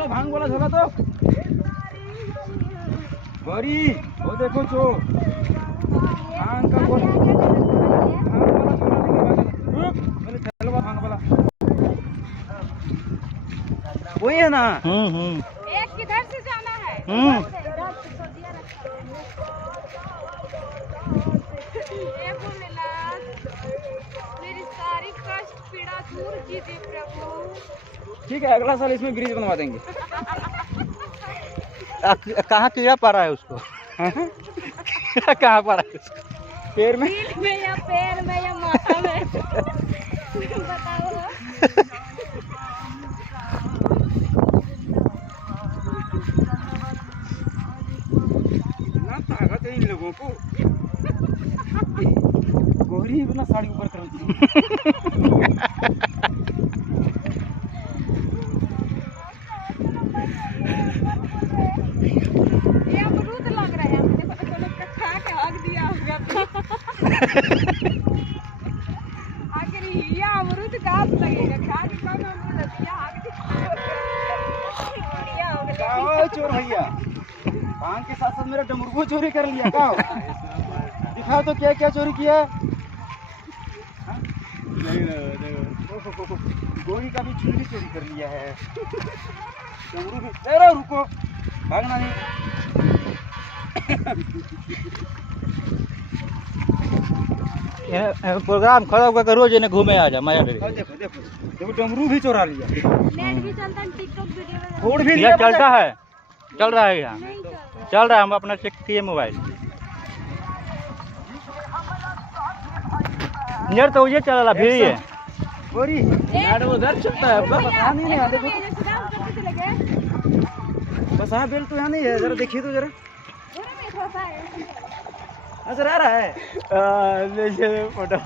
चलो भांग वाला झोला तो गौरी वो देखो चोर भांग का बोल चलो भांग वाला वही है ना। एक किधर से जाना है? मेरी सारी कष्ट पीड़ा दूर कीजिए प्रभु। ठीक है अगला साल इसमें ब्रिज बनवा देंगे। कहाँ कीड़ा पड़ा है उसको? कीड़ा कहाँ पड़ा है उसको? पैर में या पैर में या माथा में बताओ। ताकत है इन लोगों को। गोरी अपना साड़ी ऊपर कर दी। ये अमरूद लग रहा है, मुझे पता चला खा के हक दिया होगा। आखिर ये अमरूद कहाँ से लगेगा? खा के कौन अमरूद दिया हक दिया। चोर भैया भांग के साथ साथ मेरा डमरू को चोरी कर लिया क्या? दिखाओ तो क्या क्या चोरी किया है? गोरी का भी चुनरी चोरी कर लिया है, डमरू भी। अरे रुको भागना नहीं। प्रोग्राम खराब करके रोज इन्हें घूमे आ जा मजा ले। देखो देखो देखो डमरू भी चोरा लिया। नेट भी चलता है, टिकटॉक वीडियो में फोड़ भी ये लिया। चलता है, चल रहा है यहाँ, नहीं चलता। चल रहा है। हम अपना चेक किए मोबाइल। नेट तो ये चल रहा फिर ये गोरी यार उधर चलता है बस यहाँ नहीं है। देखो बस हाँ बेल तो यहाँ नहीं है, जरा देखिए तो जरा नजर आ रहा है। फोटो